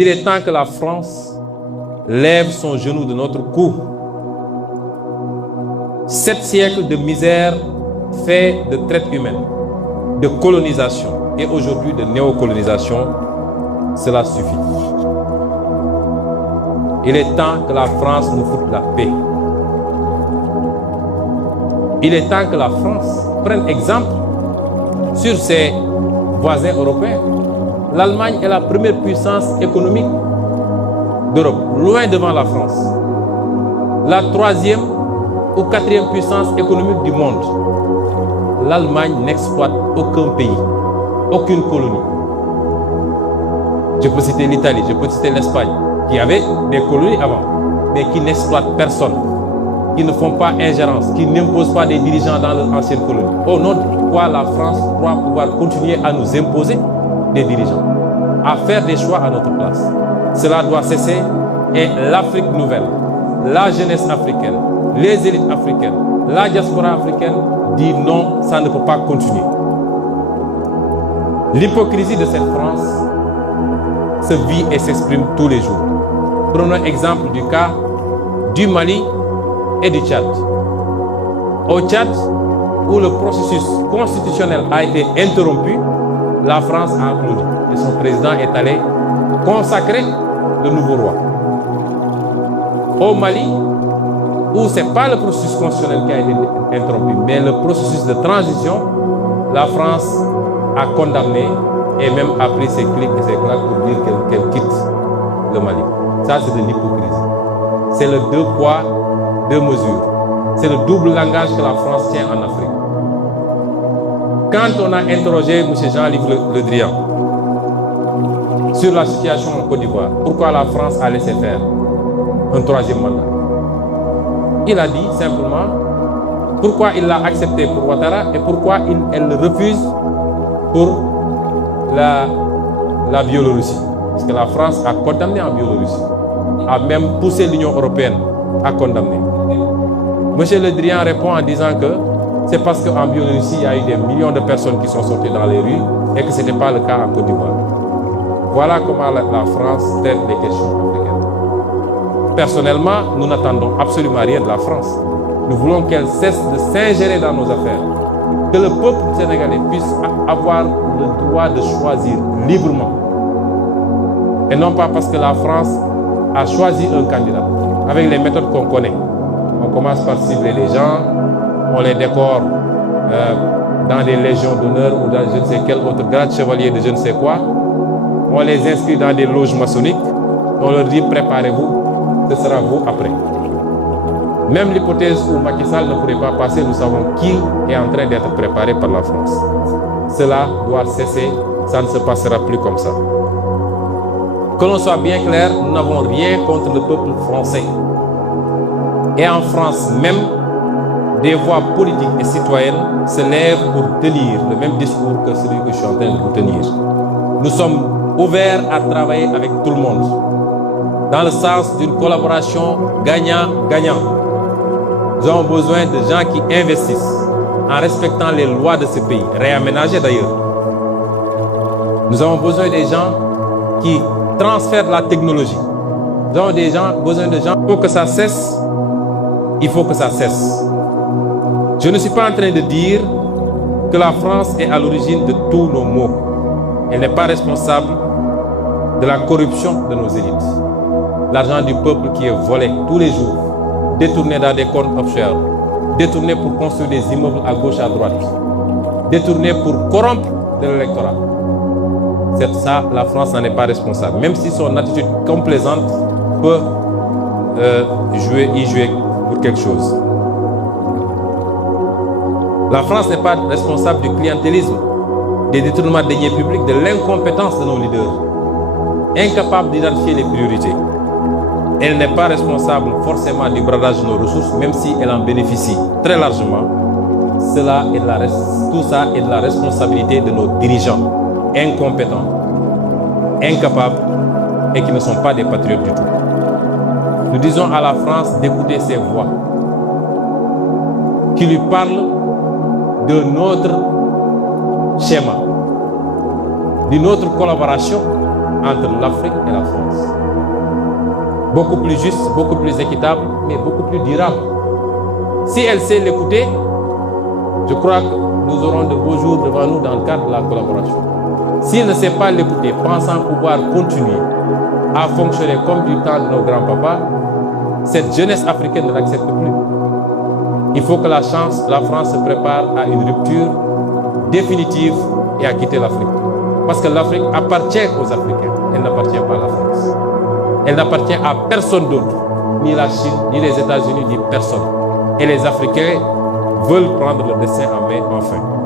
Il est temps que la France lève son genou de notre cou. 7 siècles de misère fait de traite humaine, de colonisation et aujourd'hui de néocolonisation, cela suffit. Il est temps que la France nous foute la paix. Il est temps que la France prenne exemple sur ses voisins européens. L'Allemagne est la première puissance économique d'Europe, loin devant la France. La 3e ou 4e puissance économique du monde. L'Allemagne n'exploite aucun pays, aucune colonie. Je peux citer l'Italie, je peux citer l'Espagne, qui avait des colonies avant, mais qui n'exploitent personne, qui ne font pas ingérence, qui n'imposent pas des dirigeants dans leur ancienne colonie. Au nom de quoi la France croit pouvoir continuer à nous imposer des dirigeants, à faire des choix à notre place. Cela doit cesser et l'Afrique nouvelle, la jeunesse africaine, les élites africaines, la diaspora africaine dit non, ça ne peut pas continuer. L'hypocrisie de cette France se vit et s'exprime tous les jours. Prenons exemple du cas du Mali et du Tchad. Au Tchad, où le processus constitutionnel a été interrompu, la France a applaudi et son président est allé consacrer le nouveau roi. Au Mali, où ce n'est pas le processus constitutionnel qui a été interrompu, mais le processus de transition, la France a condamné et même a pris ses clics et ses claques pour dire qu'elle quitte le Mali. Ça, c'est de l'hypocrisie. C'est le 2 poids, 2 mesures. C'est le double langage que la France tient en Afrique. Quand on a interrogé M. Jean-Yves Le Drian sur la situation en Côte d'Ivoire, pourquoi la France a laissé faire un 3e mandat, il a dit simplement pourquoi il l'a accepté pour Ouattara et pourquoi elle le refuse pour la Biélorussie. Parce que la France a condamné en Biélorussie, a même poussé l'Union européenne à condamner. M. Le Drian répond en disant que c'est parce qu'en Biélorussie, il y a eu des millions de personnes qui sont sorties dans les rues et que ce n'était pas le cas en Côte d'Ivoire. Voilà comment la France traite les questions africaines. Personnellement, nous n'attendons absolument rien de la France. Nous voulons qu'elle cesse de s'ingérer dans nos affaires. Que le peuple sénégalais puisse avoir le droit de choisir librement. Et non pas parce que la France a choisi un candidat avec les méthodes qu'on connaît. On commence par cibler les gens, on les décore dans des légions d'honneur ou dans je ne sais quel autre grade chevalier de je ne sais quoi. On les inscrit dans des loges maçonniques. On leur dit préparez-vous, ce sera vous après. Même l'hypothèse où Macky Sall ne pourrait pas passer, nous savons qui est en train d'être préparé par la France. Cela doit cesser, ça ne se passera plus comme ça. Que l'on soit bien clair, nous n'avons rien contre le peuple français. Et en France même, des voix politiques et citoyennes se lèvent pour tenir le même discours que celui que je suis en train de vous tenir. Nous sommes ouverts à travailler avec tout le monde, dans le sens d'une collaboration gagnant-gagnant. Nous avons besoin de gens qui investissent en respectant les lois de ce pays, réaménagées d'ailleurs. Nous avons besoin des gens qui transfèrent la technologie. Nous avons besoin de gens, il faut que ça cesse, il faut que ça cesse. Je ne suis pas en train de dire que la France est à l'origine de tous nos maux. Elle n'est pas responsable de la corruption de nos élites. L'argent du peuple qui est volé tous les jours, détourné dans des comptes offshore, détourné pour construire des immeubles à gauche, à droite, détourné pour corrompre de l'électorat. C'est ça, la France n'en est pas responsable. Même si son attitude complaisante peut y jouer pour quelque chose. La France n'est pas responsable du clientélisme, des détournements de deniers publics, de l'incompétence de nos leaders, incapables d'identifier les priorités. Elle n'est pas responsable forcément du bradage de nos ressources, même si elle en bénéficie très largement. Tout ça est de la responsabilité de nos dirigeants, incompétents, incapables et qui ne sont pas des patriotes du tout. Nous disons à la France d'écouter ces voix qui lui parlent de notre schéma, d'une autre collaboration entre l'Afrique et la France. Beaucoup plus juste, beaucoup plus équitable, mais beaucoup plus durable. Si elle sait l'écouter, je crois que nous aurons de beaux jours devant nous dans le cadre de la collaboration. S'il ne sait pas l'écouter, pensant pouvoir continuer à fonctionner comme du temps de nos grands-papas, cette jeunesse africaine ne l'accepte plus. Il faut que la France se prépare à une rupture définitive et à quitter l'Afrique. Parce que l'Afrique appartient aux Africains, elle n'appartient pas à la France. Elle n'appartient à personne d'autre, ni la Chine, ni les États-Unis, ni personne. Et les Africains veulent prendre le destin en main enfin.